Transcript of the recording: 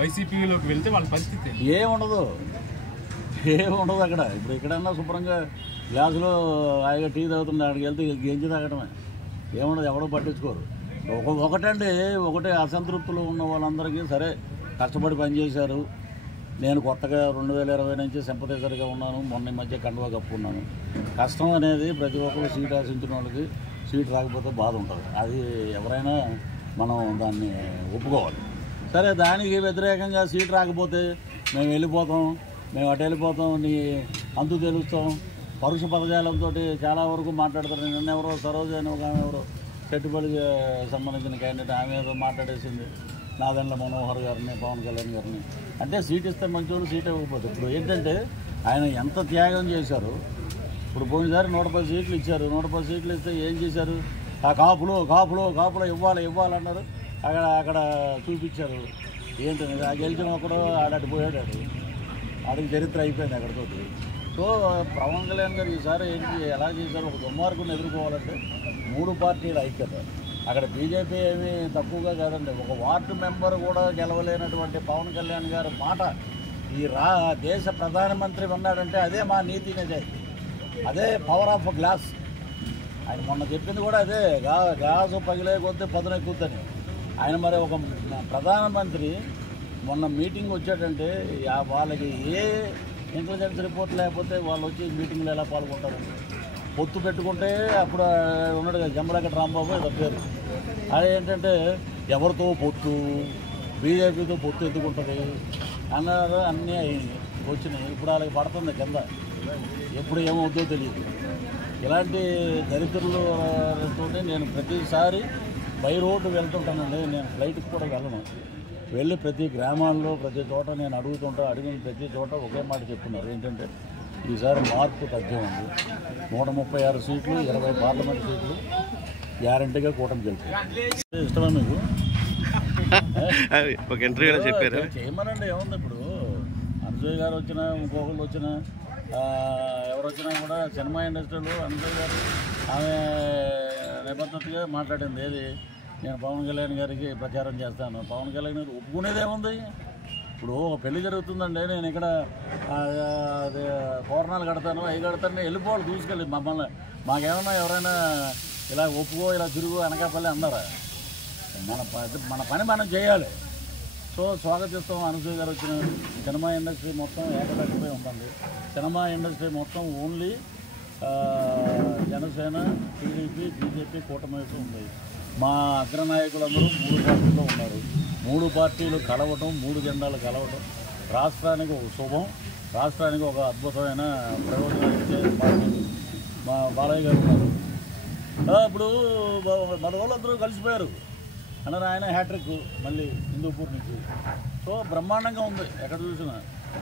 వైసీపీలోకి వెళ్తే వాళ్ళ పరిస్థితి ఏముండదు అక్కడ. ఇప్పుడు ఎక్కడన్నా శుభ్రంగా గ్లాసులో హాయిగా టీ తాగుతుంది, అక్కడికి వెళ్తే గెంజి తాగటమే, ఏముండదు, ఎవడో పట్టించుకోరు. ఒకటే అసంతృప్తులు ఉన్న వాళ్ళందరికీ సరే కష్టపడి పనిచేశారు. నేను కొత్తగా 2020 నుంచి సింపథైజర్గా ఉన్నాను, మొన్న ఈ మధ్య కండువా కప్పుకున్నాను. కష్టం అనేది ప్రతి ఒక్కరు సీట్ ఆశించిన వాళ్ళకి సీట్ రాకపోతే బాధ ఉంటుంది, అది ఎవరైనా మనం దాన్ని ఒప్పుకోవాలి. సరే, దానికి వ్యతిరేకంగా సీట్ రాకపోతే మేము వెళ్ళిపోతాం, మేము అటు వెళ్ళిపోతాం, నీ అంతు తెలుస్తాం, పరుష పదజాలంతో చాలా వరకు మాట్లాడతారు. నిన్న ఎవరో సరోజ అని ఒక ఆమె ఎవరో చెట్టుపల్లికి సంబంధించిన క్యాండిడేట్, ఆమె ఏదో మాట్లాడేసింది నాదెండ్ల మనోహర్ గారిని, పవన్ కళ్యాణ్ గారిని. అంటే సీట్ ఇస్తే మంచోళ్ళు, సీట్ ఇవ్వకపోతే. ఇప్పుడు ఏంటంటే ఆయన ఎంత త్యాగం చేశారు. ఇప్పుడు పోయినసారి 110 సీట్లు ఇచ్చారు. 110 సీట్లు ఇస్తే ఏం చేశారు? ఆ కాపులో ఇవ్వాలన్నారు. అక్కడ చూపించారు. ఏంటనేది ఆ గెలిచిన ఒకడు ఆడటి పోయాడు, ఆడికి చరిత్ర అయిపోయింది అక్కడితోటి. సో పవన్ కళ్యాణ్ గారు ఈసారి ఏంటి ఎలా చేశారు? ఒక దుర్మార్గుని ఎదుర్కోవాలంటే 3 పార్టీల ఐక్యత. అక్కడ బీజేపీ ఏమీ తక్కువగా కాదండి. ఒక వార్డు మెంబర్ కూడా గెలవలేనటువంటి పవన్ కళ్యాణ్ గారి మాట ఈ దేశ ప్రధానమంత్రి ఉన్నాడంటే అదే మా నీతి నిజాయితీ, అదే పవర్ ఆఫ్ గ్లాస్. ఆయన మొన్న చెప్పింది కూడా అదే, గ్లాసు పగిలే కొద్దీ పదునెక్కుద్దని. ఆయన మరి ఒక ప్రధానమంత్రి మొన్న మీటింగ్ వచ్చాడంటే వాళ్ళకి ఏ ఇంటెలిజెన్స్ రిపోర్ట్ లేకపోతే వాళ్ళు వచ్చి మీటింగ్లో ఎలా పాల్గొంటారు? పొత్తు పెట్టుకుంటే అప్పుడు ఉన్నాడు కదా జమ్మలగడ్డ రాంబాబు ఏదో పేరు, అది ఏంటంటే ఎవరితో పొత్తు, బీజేపీతో పొత్తు ఎత్తుకుంటుంది అన్నారు. అన్నీ వచ్చినాయి. ఇప్పుడు వాళ్ళకి పడుతుంది కింద, ఎప్పుడు ఏమవుతుందో తెలియదు. ఇలాంటి దరిద్రులతో నేను ప్రతిసారి బై రోడ్డు వెళ్తుంటానండి. నేను ఫ్లైట్కి కూడా వెళ్ళను. వెళ్ళి ప్రతి గ్రామాల్లో ప్రతి చోట నేను అడిగిన ప్రతి చోట ఒకే మాట చెప్తున్నారు, ఏంటంటే ఈసారి మార్పు తథ్యం ఉంది. 136 సీట్లు, 20 పార్లమెంట్ సీట్లు గ్యారంటీగా కూటమి గెలుపు. ఇష్టమా మీకు? ఒక ఇంటర్వ్యూలో చెప్పారు చేయమనండి. ఏముంది ఇప్పుడు? అనసూయ గారు వచ్చినా, ఇంకొకళ్ళు వచ్చినా, ఎవరు వచ్చినా కూడా సినిమా ఇండస్ట్రీలో అనసూయ గారు ఆమె నిబద్ధతగా మాట్లాడింది. ఏది, నేను పవన్ కళ్యాణ్ గారికి ప్రచారం చేస్తాను. పవన్ కళ్యాణ్ గారు ఒప్పుకునేదేముంది? ఇప్పుడు ఒక పెళ్లి జరుగుతుందండి, నేను ఇక్కడ తోరణాలు కడతాను, అవి కడతాను, వెళ్ళిపోవాలి చూసుకెళ్ళి. మమ్మల్ని మాకేమన్నా ఎవరైనా ఇలా ఒప్పుకో, ఇలా తిరుగు, అనకాపల్లి అన్నారా? మన పని మనం చేయాలి. సో స్వాగతిస్తాం. అనసూయ గారు వచ్చిన సినిమా ఇండస్ట్రీ మొత్తం ఏకపక్షపై ఉంటుంది. సినిమా ఇండస్ట్రీ మొత్తం ఓన్లీ జనసేన, టీడీపీ, బీజేపీ కూటమి ఉంది. మా అగ్రనాయకులందరూ 3 పార్టీల్లో ఉన్నారు. 3 పార్టీలు కలవటం, 3 జెండాలు కలవటం రాష్ట్రానికి ఒక శుభం, రాష్ట్రానికి ఒక అద్భుతమైన ప్రయోజనం ఇచ్చే పార్టీ మా బాలయ్య గారు ఉన్నారు. ఇప్పుడు మన వాళ్ళందరూ కలిసిపోయారు అన్నారు. ఆయన హ్యాట్రిక్ మళ్ళీ హిందూపూర్ నుంచి. సో బ్రహ్మాండంగా ఉంది ఎక్కడ చూసినా.